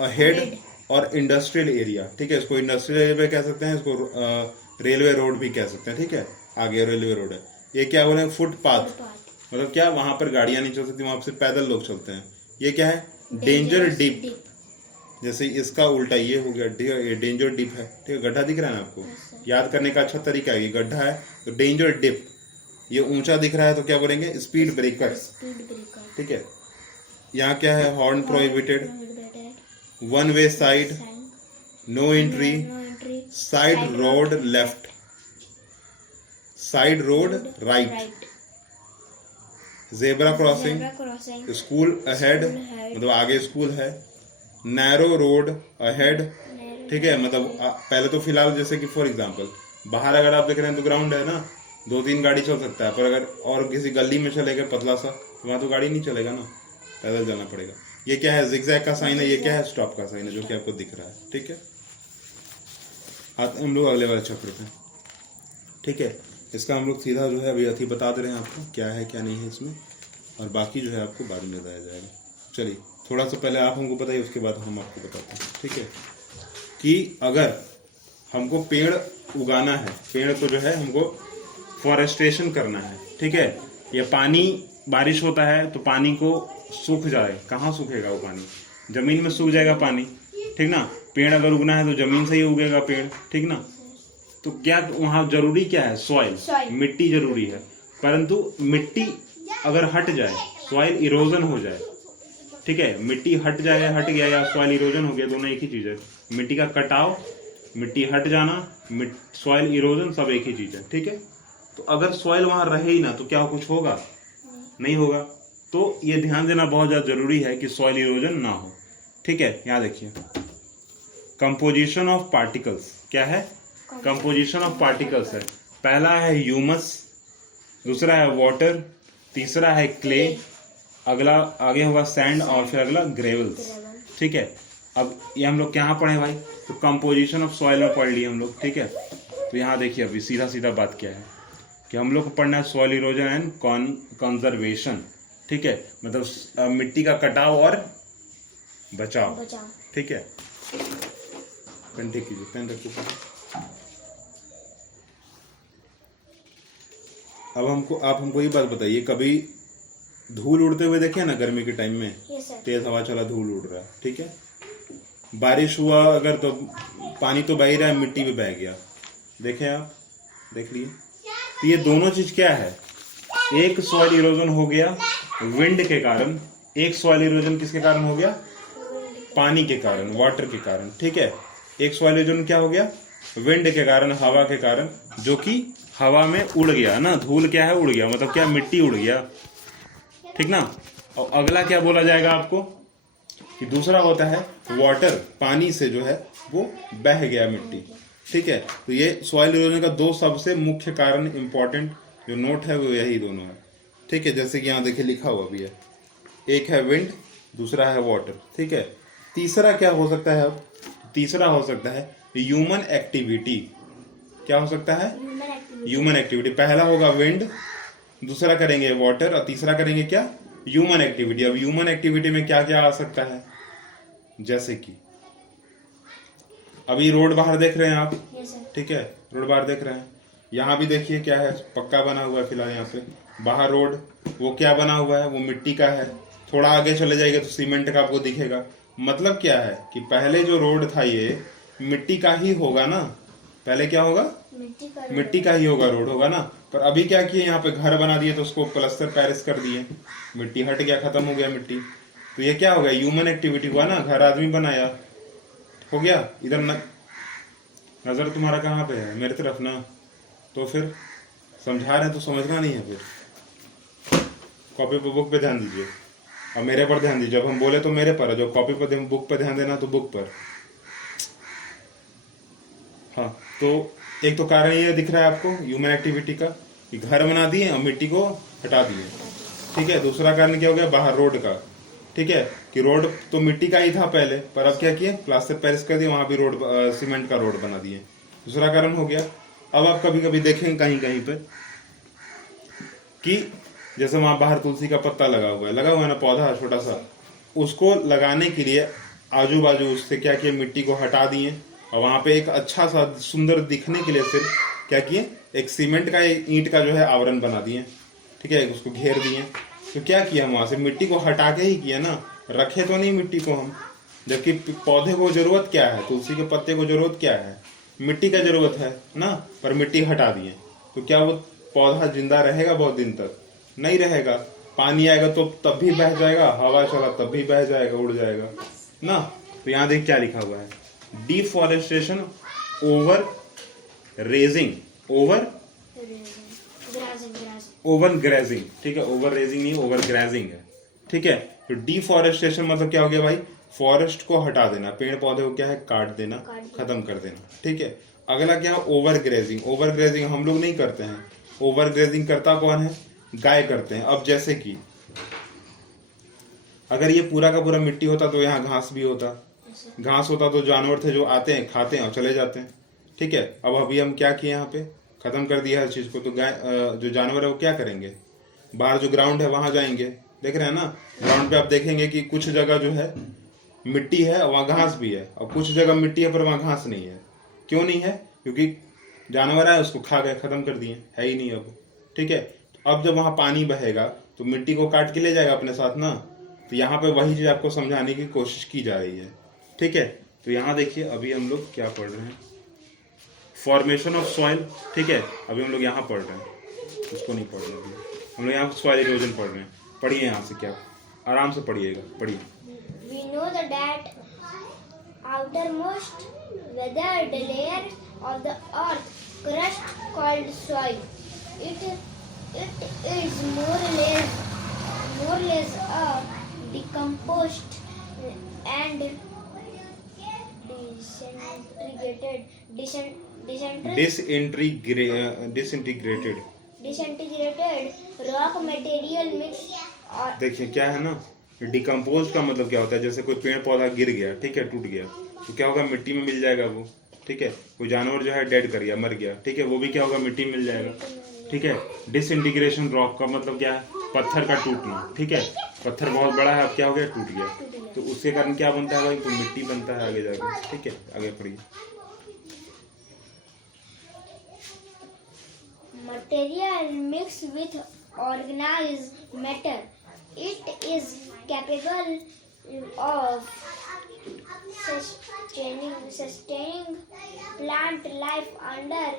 ahead और इंडस्ट्रियल एरिया, ठीक है। इसको इंडस्ट्रियल एरिया कह सकते हैं, इसको रेलवे रोड भी कह सकते हैं, ठीक है। आगे रेलवे रोड है। ये क्या बोले, फुटपाथ, मतलब क्या, वहां पर गाड़ियां नहीं चल सकती, वहां से पैदल लोग चलते हैं। ये क्या है, डेंजर डिप, जैसे इसका उल्टा ये हो गया, डेंजर डिप है, ठीक है। गड्ढा दिख रहा है ना आपको, याद करने का अच्छा तरीका है, ये गड्ढा है तो डेंजर डिप। ये ऊंचा दिख रहा है तो क्या बोलेंगे, स्पीड ब्रेकर, ठीक है। यहाँ क्या है, horn prohibited, one way side, no entry, side road left, side road right, zebra crossing, school ahead, मतलब आगे स्कूल है, नैरो रोड अहेड, ठीक है। मतलब पहले तो फिलहाल जैसे कि फॉर एग्जांपल बाहर अगर आप देख रहे हैं तो ग्राउंड है ना, 2-3 गाड़ी चल सकता है, पर अगर और किसी गली में चलेगा पतला सा तो वहां तो गाड़ी नहीं चलेगा ना, पैदल जाना पड़ेगा। ये क्या है, जिगजैग का साइन है, ये क्या है, स्टॉप का साइन है, जो कि आपको दिख रहा है, ठीक है। आते हम लोग अगले वाले चैप्टर पे, ठीक है। इसका हम लोग सीधा जो है अभी अथी बता दे रहे हैं आपको क्या है क्या नहीं है इसमें, और बाकी जो है आपको बाद में बताया जाएगा। चलिए थोड़ा सा पहले आप हमको बताइए, उसके बाद हम आपको बताते हैं, ठीक है। कि अगर हमको पेड़ उगाना है, पेड़ को जो है हमको फॉरेस्टेशन करना है, ठीक है। ये पानी, बारिश होता है तो पानी को सूख जाए, कहाँ सूखेगा वो पानी, जमीन में सूख जाएगा पानी, ठीक ना। पेड़ अगर उगना है तो जमीन से ही उगेगा पेड़, ठीक ना। तो क्या वहाँ जरूरी क्या है, सॉइल, मिट्टी जरूरी है। परंतु मिट्टी अगर हट जाए, सॉइल इरोजन हो जाए, ठीक है, मिट्टी हट जाए, हट गया या सॉइल इरोजन हो गया, दोनों एक ही चीज है। मिट्टी का कटाव, मिट्टी हट जाना, सॉइल इरोजन, सब एक ही चीज है, ठीक है। तो अगर सॉइल वहां रहे ही ना तो क्या कुछ होगा, नहीं होगा। तो ये ध्यान देना बहुत ज्यादा जरूरी है कि सॉइल इरोजन ना हो, ठीक है। यहाँ देखिए, कंपोजिशन ऑफ पार्टिकल्स क्या है, कंपोजिशन ऑफ पार्टिकल्स है। पहला है ह्यूमस, दूसरा है वाटर, तीसरा है क्ले, अगला आगे होगा सैंड, और फिर अगला ग्रेवल्स, ठीक है। अब ये हम लोग कहाँ पढ़े भाई, तो कंपोजिशन ऑफ सॉइल में पढ़ लिए हम लोग, ठीक है। तो यहाँ देखिए अभी सीधा सीधा बात क्या है कि हम लोग को पढ़ना है सॉइल इरोजन एंड कंजर्वेशन, ठीक है। मतलब मिट्टी का कटाव और बचाव, ठीक है। पेन कीजिए, पेन रखिए। अब आप हमको ये बात बताइए, कभी धूल उड़ते हुए देखे ना गर्मी के टाइम में, तेज हवा चला, धूल उड़ रहा है, ठीक है। बारिश हुआ अगर तो पानी तो बह ही रहा है, मिट्टी पे बह गया, देखे आप, देख लिए, तो ये दोनों चीज क्या है, एक सॉइल इरोजन हो गया विंड के कारण, एक सॉइल इरोजन किसके कारण हो गया, पानी के कारण, वाटर के कारण, ठीक है। एक सॉइल इरोजन क्या हो गया, विंड के कारण, हवा के कारण, जो कि हवा में उड़ गया ना, धूल क्या है, उड़ गया, मतलब क्या, मिट्टी उड़ गया, ठीक ना। और अगला क्या बोला जाएगा आपको कि दूसरा होता है वाटर, पानी से जो है वो बह गया मिट्टी, ठीक है। तो ये सॉइल इरोजन का दो सबसे मुख्य कारण, इंपॉर्टेंट जो नोट है वो यही दोनों है, ठीक है। जैसे कि यहाँ देखिए लिखा हुआ भी है, एक है विंड, दूसरा है वाटर, ठीक है। तीसरा क्या हो सकता है, अब तीसरा हो सकता है ह्यूमन एक्टिविटी। क्या हो सकता है, ह्यूमन एक्टिविटी। पहला होगा विंड, दूसरा करेंगे वाटर, और तीसरा करेंगे क्या, ह्यूमन एक्टिविटी। अब ह्यूमन एक्टिविटी में क्या क्या आ सकता है, जैसे कि अभी रोड बाहर देख रहे हैं आप, ठीक है, रोड बाहर देख रहे हैं, यहाँ भी देखिए क्या है, पक्का बना हुआ है फिलहाल यहाँ पे बाहर रोड, वो क्या बना हुआ है, वो मिट्टी का है। थोड़ा आगे चले जाएगा तो सीमेंट का आपको दिखेगा। मतलब क्या है कि पहले जो रोड था ये मिट्टी का ही होगा ना, पहले क्या होगा, मिट्टी का ही होगा, रोड होगा ना। पर अभी क्या किए, यहाँ पे घर बना दिए तो उसको प्लास्टर पेरिस कर दिए, मिट्टी हट गया, खत्म हो गया मिट्टी। तो ये क्या हो गया, ह्यूमन एक्टिविटी हुआ ना, घर आदमी बनाया, हो गया। इधर नजर तुम्हारा कहाँ पे है, मेरी तरफ ना, तो फिर समझा रहे हैं तो समझना नहीं है, फिर कॉपी पे बुक पे ध्यान दीजिए और मेरे पर ध्यान दीजिए। जब हम बोले तो मेरे पर, जो कॉपी पर बुक पर ध्यान देना तो बुक पर। हाँ, तो एक तो कारण ये दिख रहा है आपको ह्यूमन एक्टिविटी का कि घर बना दिए और मिट्टी को हटा दिए, ठीक है। दूसरा कारण क्या हो गया, बाहर रोड का, ठीक है, कि रोड तो मिट्टी का ही था पहले, पर अब क्या किए, प्लास्टर पेरिस कर दिए, वहां भी रोड सीमेंट का रोड बना दिए, दूसरा कारण हो गया। अब आप कभी कभी देखेंगे कहीं कहीं पे कि जैसे वहां बाहर तुलसी का पत्ता लगा हुआ है ना, पौधा छोटा सा, उसको लगाने के लिए आजू बाजू उससे क्या किए, मिट्टी को हटा दिए और वहां पे एक अच्छा सा सुंदर दिखने के लिए फिर क्या किए, एक सीमेंट का, एक ईंट का जो है आवरण बना दिए, ठीक है, उसको घेर दिए। तो क्या किया, हम वहां से मिट्टी को हटा के ही किया ना, रखे तो नहीं मिट्टी को हम। जबकि पौधे को जरूरत क्या है, तुलसी के पत्ते को जरूरत क्या है, मिट्टी का जरूरत है ना, पर मिट्टी हटा दिए। तो क्या वो पौधा जिंदा रहेगा बहुत दिन तक, नहीं रहेगा। पानी आएगा तो तब भी बह जाएगा, हवा चला तब भी बह जाएगा, उड़ जाएगा ना। तो यहाँ देख क्या लिखा हुआ है, deforestation, over raising, over grazing, ठीक है, ओवर रेजिंग नहीं, ओवर ग्रेजिंग है, ठीक है। तो डिफॉरेस्टेशन मतलब क्या हो गया भाई, फॉरेस्ट को हटा देना, पेड़ पौधे को क्या है, काट देना, खत्म कर देना, ठीक है। अगला क्या है, ओवर ग्रेजिंग। ओवर ग्रेजिंग हम लोग नहीं करते हैं, ओवर ग्रेजिंग करता कौन है, गाय करते हैं। अब जैसे कि अगर ये पूरा का पूरा मिट्टी होता तो यहाँ घास भी होता, घास होता तो जानवर थे जो आते हैं, खाते हैं और चले जाते हैं, ठीक है। अब अभी हम क्या किए, यहाँ पे खत्म कर दिया हर चीज को। तो गाय, जो जानवर है वो क्या करेंगे, बाहर जो ग्राउंड है वहां जाएंगे, देख रहे हैं ना, ग्राउंड पे आप देखेंगे कि कुछ जगह जो है मिट्टी है, वहां घास भी है, और कुछ जगह मिट्टी है पर वहां घास नहीं है। क्यों नहीं है, क्योंकि जानवर है उसको खा गए, खत्म कर दिए, है ही नहीं अब, ठीक है। अब जब वहां पानी बहेगा तो मिट्टी को काट के ले जाएगा अपने साथ ना। तो यहाँ पे वही चीज आपको समझाने की कोशिश की जा रही है, ठीक है। तो यहाँ देखिए अभी हम लोग क्या पढ़ रहे हैं, फॉर्मेशन ऑफ सॉइल, ठीक है। अभी हम लोग यहाँ पढ़ रहे हैं, उसको नहीं पढ़ रहे अभी, हम लोग यहाँ सॉइल इरोजन पढ़ रहे हैं। पढ़िए यहाँ से, क्या आराम से पढ़िएगा, पढ़िए। We know that outermost weathered layer of the earth crust called soil. It is more or less a decomposed and disintegrated rock material mix. देखिए क्या है ना, डिकम्पोज का मतलब क्या होता है, जैसे कोई पेड़ पौधा गिर गया, ठीक है, टूट गया, तो क्या होगा, मिट्टी में मिल जाएगा वो, ठीक है। कोई जानवर जो है डेड कर गया, मर गया, ठीक है, वो भी क्या होगा, मिट्टी में मिल जाएगा, ठीक है। डिसइंटीग्रेशन रॉक का मतलब क्या है, पत्थर का टूटना, ठीक है। पत्थर बहुत बड़ा है, अब क्या हो गया, टूट गया, तो उसके कारण क्या बनता है भाई, तो मिट्टी बनता है आगे जाके, ठीक है। आगे पढ़िए। Material mixed with organized matter. It is capable of sustaining plant life under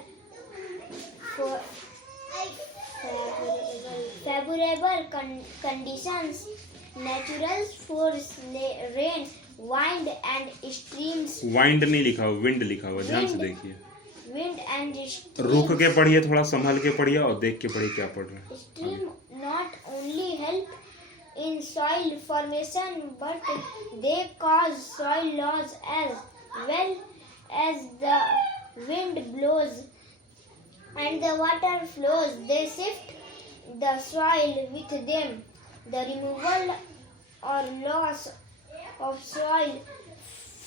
favorable conditions, natural force, rain, wind and streams. Wind नहीं लिखा हुआ, विंड लिखा हुआ, ध्यान से Wind. देखिए। Wind and रुक के पढ़िए, थोड़ा संभल के पढ़िए और देख के पढ़िए क्या पढ़ रहे हैं। stream not only help in soil formation but they cause soil loss as well as the wind blows and the water flows. They shift the soil with them. The removal or loss of soil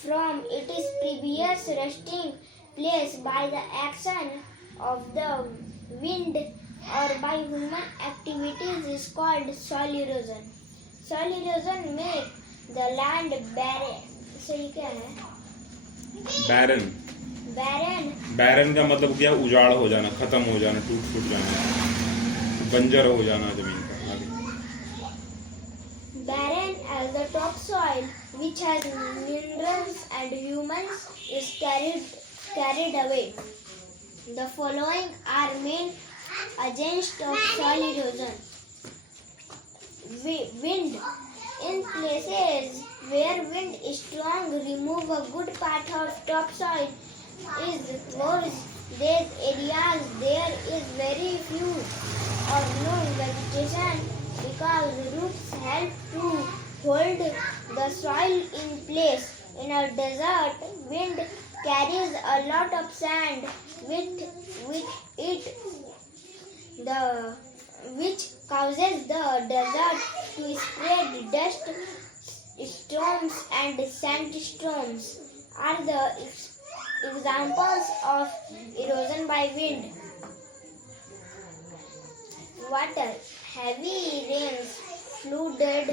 from its previous resting place by the action of the wind or by human activities is called soil erosion. Soil erosion make the land barren. सही क्या है? बैरन। Barren. बैरन का मतलब क्या? उजाड़ हो जाना, खत्म हो जाना, टूट फूट जाना, बंजर हो जाना जमीन का। आगे। Barren as the topsoil which has minerals and humans is carried away. The following are main agents of soil erosion. Wind. In places where wind is strong, remove a good part of topsoil is worse. These areas there is very few or no vegetation because roots help to hold the soil in place. In a desert, wind carries a lot of sand with it, which causes the desert to spread. Dust storms and sandstorms are the examples of erosion by wind. Water, heavy rains, flooded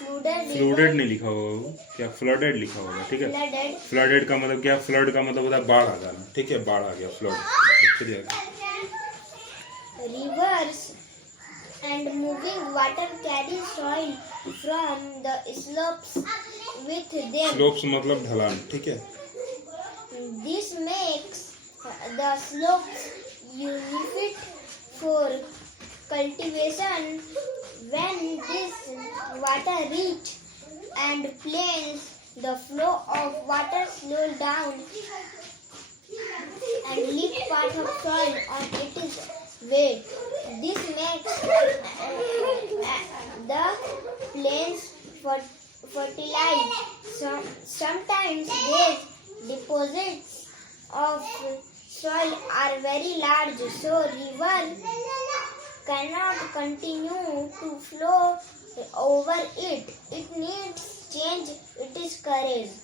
फ्लूडेड नहीं लिखा हुआ वो, क्या फ्लडेड लिखा होगा, ठीक है। flooded फ्लडेड का मतलब क्या? फ्लड का मतलब होता है बाढ़ आ जाना, ठीक है, बाढ़ आ गया, फ्लड। चलिए rivers and moving water carry soil from the slopes with them. Slopes मतलब ढलान, ठीक है। This makes the slopes unfit for cultivation. When this water reach and plains, the flow of water slows down and leaves part of soil on its way. This makes the plains fertile. Sometimes these deposits of soil are very large, so river cannot continue to flow over it. It needs change its course.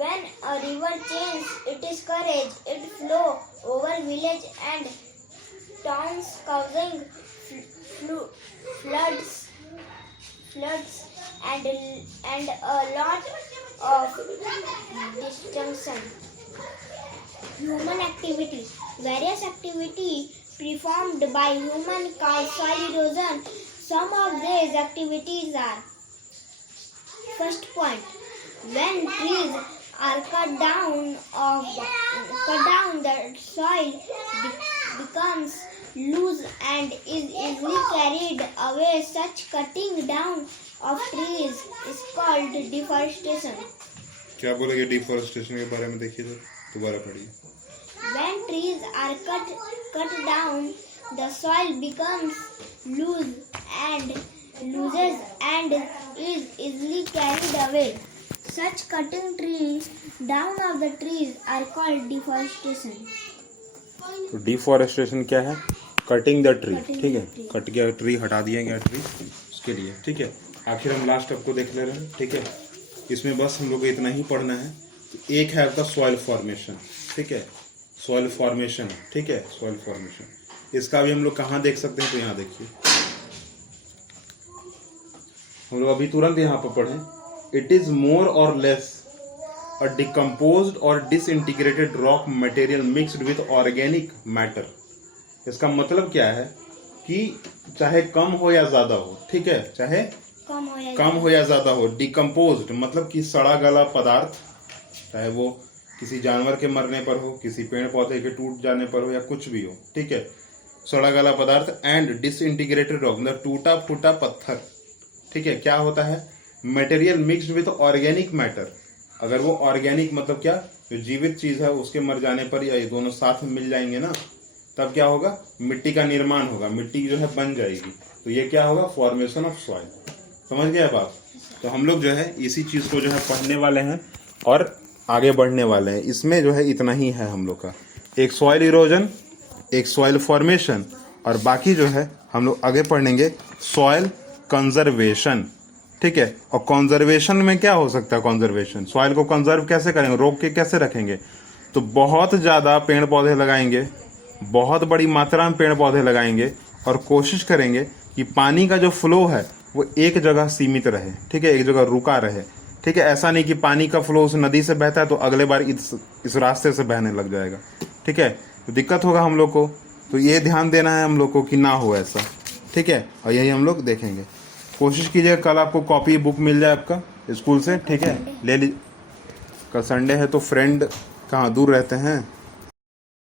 When a river changes its course, it flows over village and towns, causing floods and a lot of destruction. Human activity. Various activities performed by human cause soil erosion. Some of these activities are: first point, when trees are cut down, the soil becomes loose and is easily carried away. Such cutting down of trees is called deforestation. क्या बोलेंगे डिफोरेस्टेशन के बारे में? देखिए सर, दोबारा पढ़िए। When trees are cut down, the soil becomes loose and is easily carried away. Such cutting down of the trees are called deforestation. तो डिफोरेस्टेशन क्या है? कटिंग द ट्री, Cutting ठीक है। the tree. कट गया ट्री, हटा दिया गया ट्री, उसके लिए, ठीक है। आखिर हम लास्ट आपको देख ले रहे हैं, ठीक है। इसमें बस हम लोग को इतना ही पढ़ना है। तो एक है आपका सॉइल फॉर्मेशन, ठीक है, सॉइल फॉर्मेशन, ठीक है, सॉइल फॉर्मेशन। इसका भी हम लोग कहाँ देख सकते हैं? तो यहाँ देखिए, हम लोग अभी तुरंत यहाँ पर पढ़ें। इट इज मोर और लेस अ डिकम्पोज्ड और disintegrated rock material mixed with organic matter. इसका मतलब क्या है कि चाहे कम हो या ज्यादा हो, ठीक है, चाहे कम हो या ज्यादा हो। डिकम्पोज्ड मतलब कि सड़ा गला पदार्थ, चाहे वो किसी जानवर के मरने पर हो, किसी पेड़ पौधे के टूट जाने पर हो, या कुछ भी हो, ठीक है। सड़ा गला पदार्थ, एंड डिसइंटीग्रेटेड रॉक, मतलब टूटा फूटा पत्थर। ठीक है, क्या होता है, material mixed with organic matter. अगर वो ऑर्गेनिक मतलब क्या, जो जीवित चीज है उसके मर जाने पर या ये दोनों साथ में मिल जाएंगे ना, तब क्या होगा, मिट्टी का निर्माण होगा, मिट्टी जो है बन जाएगी। तो ये क्या होगा, फॉर्मेशन ऑफ सॉइल। समझ गए आप? तो हम लोग जो है इसी चीज को जो है पढ़ने वाले हैं और आगे बढ़ने वाले हैं। इसमें जो है इतना ही है हम लोग का, एक सॉइल इरोजन, एक सॉइल फॉर्मेशन, और बाकी जो है हम लोग आगे पढ़ेंगे सॉइल कंजर्वेशन। ठीक है, और कंजर्वेशन में क्या हो सकता है, कंजर्वेशन सॉइल को कंजर्व कैसे करेंगे, रोक के कैसे रखेंगे, तो बहुत ज़्यादा पेड़ पौधे लगाएंगे, बहुत बड़ी मात्रा में पेड़ पौधे लगाएंगे, और कोशिश करेंगे कि पानी का जो फ्लो है वो एक जगह सीमित रहे। ठीक है, एक जगह रुका रहे। ठीक है, ऐसा नहीं कि पानी का फ्लो उस नदी से बहता है तो अगले बार इस रास्ते से बहने लग जाएगा। ठीक है, तो दिक्कत होगा हम लोग को, तो ये ध्यान देना है हम लोग को कि ना हो ऐसा। ठीक है, और यही हम लोग देखेंगे। कोशिश कीजिएगा कल आपको कॉपी बुक मिल जाए आपका स्कूल से। ठीक है, ले लीजिए। कल संडे है तो फ्रेंड कहाँ दूर रहते हैं।